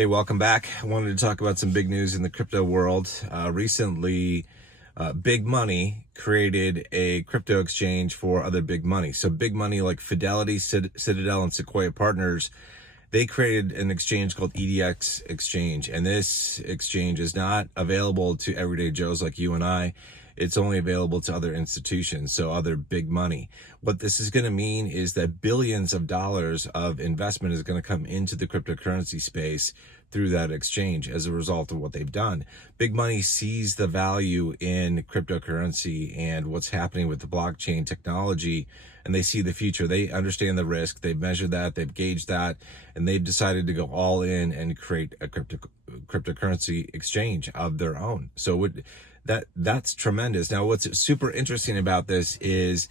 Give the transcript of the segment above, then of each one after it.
Hey, welcome back. I wanted to talk about some big news in the crypto world. Recently, Big Money created a crypto exchange for other big money. So big money like Fidelity, Citadel, and Sequoia Partners, they created an exchange called EDX Exchange. And this exchange is not available to everyday Joes like you and I. It's only available to other institutions, so other big money. What this is going to mean is that billions of dollars of investment is going to come into the cryptocurrency space through that exchange as a result of what they've done. Big money sees the value in cryptocurrency and what's happening with the blockchain technology, and they see the future. They understand the risk. They've measured that, they've gauged that, and they've decided to go all in and create a cryptocurrency exchange of their own. So that's tremendous. Now, what's super interesting about this is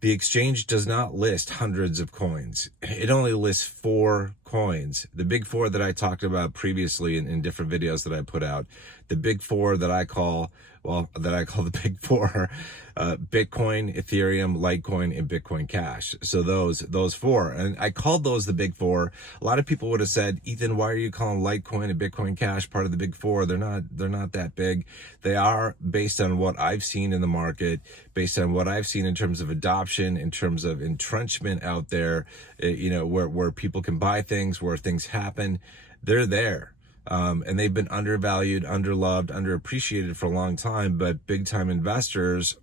the exchange does not list hundreds of coins. It only lists 4 coins. The big 4 that I talked about previously in different videos that I put out. The big 4 that I call the big 4, Bitcoin, Ethereum, Litecoin, and Bitcoin Cash. So those 4, and I called those the big 4. A lot of people would have said, Ethan, why are you calling Litecoin and Bitcoin Cash part of the big 4? They're not that big. They are, based on what I've seen in the market, based on what I've seen in terms of adoption, in terms of entrenchment out there, where people can buy things, where things happen. They're there. And they've been undervalued, underloved, underappreciated for a long time, but big time investors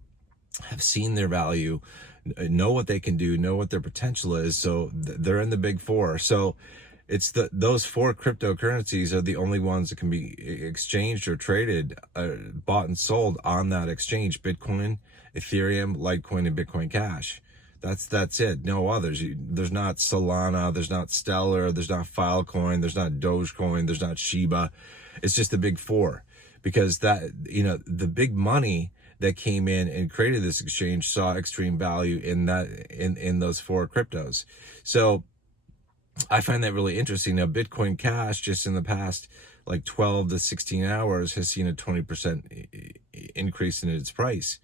have seen their value, know what they can do, know what their potential is. So they're in the big 4. So it's those 4 cryptocurrencies are the only ones that can be exchanged or traded, bought and sold on that exchange: Bitcoin, Ethereum, Litecoin, and Bitcoin Cash. That's it. No others. There's not Solana, there's not Stellar, there's not Filecoin, there's not Dogecoin, there's not Shiba. It's just the big 4, because the big money that came in and created this exchange saw extreme value in those 4 cryptos. So I find that really interesting. Now, Bitcoin Cash, just in the past like 12 to 16 hours, has seen a 20% increase in its price.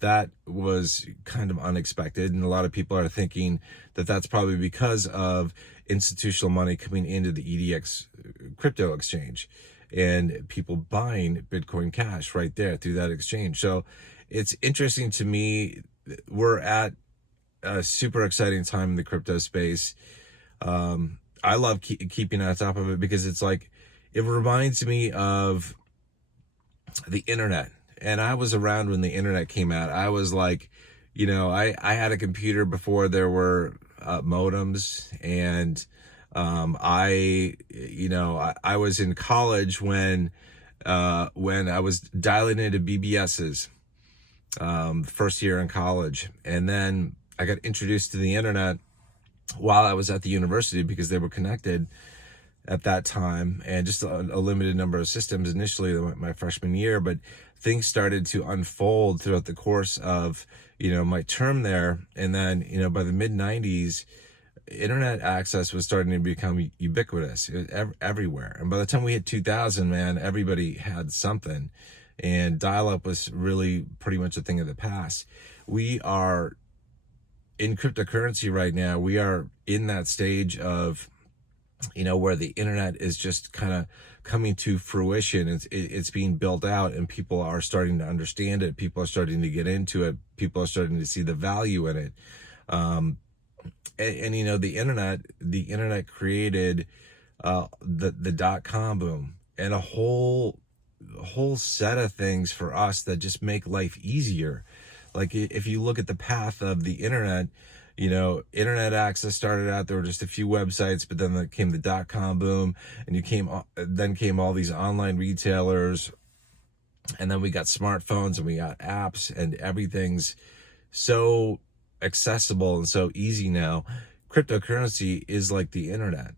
That was kind of unexpected, and a lot of people are thinking that that's probably because of institutional money coming into the EDX crypto exchange and people buying Bitcoin Cash right there through that exchange. So it's interesting to me. We're at a super exciting time in the crypto space. I love keeping on top of it, because it's like, it reminds me of the internet. And I was around when the internet came out. I was like, I had a computer before there were modems, and I was in college when I was dialing into BBSs, first year in college, and then I got introduced to the internet while I was at the university, because they were connected at that time, and just a limited number of systems initially my freshman year. But things started to unfold throughout the course of my term there, and then by the mid 90s, internet access was starting to become ubiquitous. It was everywhere, and by the time we hit 2000, man, everybody had something, and dial-up was really pretty much a thing of the past. We are in cryptocurrency right now. We are in that stage of where the internet is just kind of coming to fruition. It's being built out, and people are starting to understand it. People are starting to get into it. People are starting to see the value in it. The internet created the .com boom, and a whole set of things for us that just make life easier. Like, if you look at the path of the internet, internet access started out, there were just a few websites, but then came the .com boom, and then came all these online retailers, and then we got smartphones, and we got apps, and everything's so accessible and so easy now. Cryptocurrency is like the internet,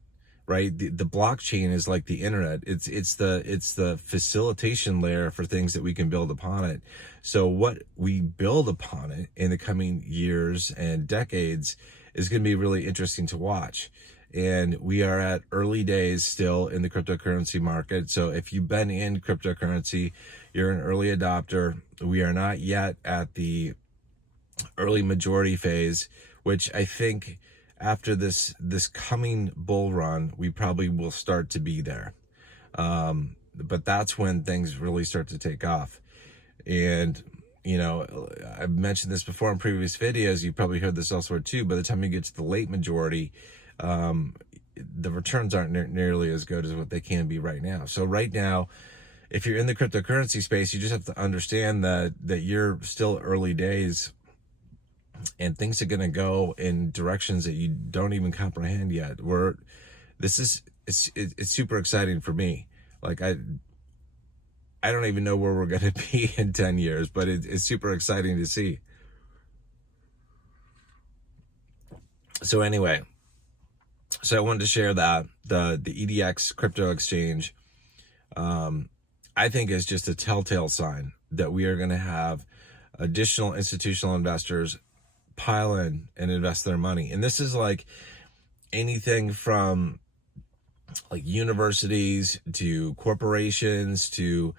right? The blockchain is like the internet. It's the facilitation layer for things that we can build upon it. So what we build upon it in the coming years and decades is going to be really interesting to watch. And we are at early days still in the cryptocurrency market. So if you've been in cryptocurrency, you're an early adopter. We are not yet at the early majority phase, which I think after this coming bull run, we probably will start to be there. But that's when things really start to take off. And, you know, I've mentioned this before in previous videos. You probably heard this elsewhere too. By the time you get to the late majority, the returns aren't nearly as good as what they can be right now. So right now, if you're in the cryptocurrency space, you just have to understand that you're still early days, and things are going to go in directions that you don't even comprehend yet. It's super exciting for me. Like I don't even know where we're going to be in 10 years, but it's super exciting to see. So anyway, so I wanted to share that the EDX crypto exchange, I think is just a telltale sign that we are going to have additional institutional investors pile in and invest their money. And this is like anything from like universities to corporations to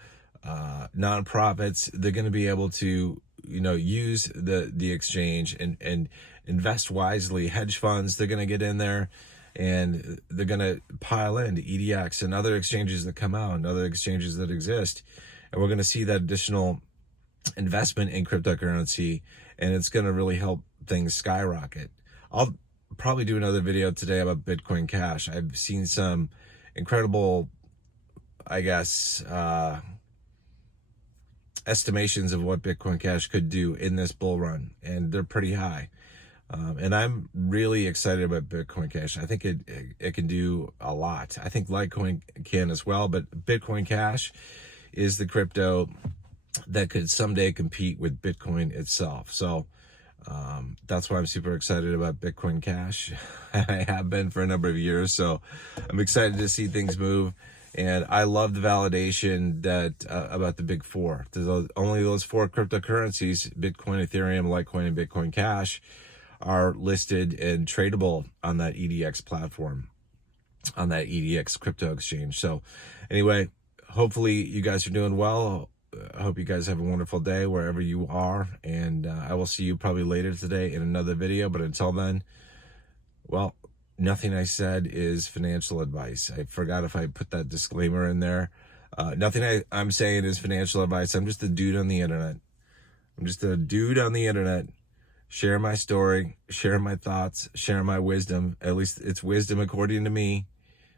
nonprofits. They're going to be able to, you know, use the exchange and invest wisely. Hedge funds, they're going to get in there and they're going to pile into EDX and other exchanges that come out and other exchanges that exist. And we're going to see that additional investment in cryptocurrency, and it's going to really help things skyrocket. I'll probably do another video today about Bitcoin Cash. I've seen some incredible, I guess, estimations of what Bitcoin Cash could do in this bull run, and they're pretty high. And I'm really excited about Bitcoin Cash. I think it can do a lot. I think Litecoin can as well, but Bitcoin Cash is the crypto that could someday compete with Bitcoin itself. So that's why I'm super excited about Bitcoin Cash. I have been for a number of years, so I'm excited to see things move. And I love the validation that about the big four. There's only those four cryptocurrencies: Bitcoin, Ethereum, Litecoin, and Bitcoin Cash are listed and tradable on that EDX platform, on that EDX crypto exchange. So anyway, hopefully you guys are doing well. I hope you guys have a wonderful day wherever you are, and I will see you probably later today in another video. But until then, well, nothing I said is financial advice. I forgot if I put that disclaimer in there. Nothing I'm saying is financial advice. I'm just a dude on the internet. I'm just a dude on the internet, share my story, share my thoughts, share my wisdom. At least it's wisdom according to me.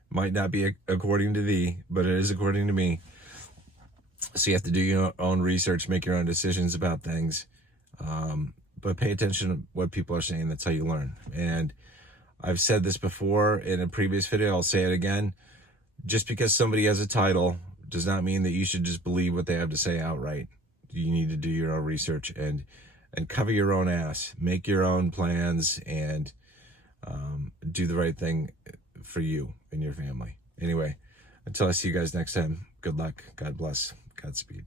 Might not be according to thee, but it is according to me. So you have to do your own research, make your own decisions about things. But pay attention to what people are saying. That's how you learn. And I've said this before in a previous video. I'll say it again. Just because somebody has a title does not mean that you should just believe what they have to say outright. You need to do your own research and cover your own ass. Make your own plans and do the right thing for you and your family. Anyway, until I see you guys next time, good luck. God bless. Godspeed.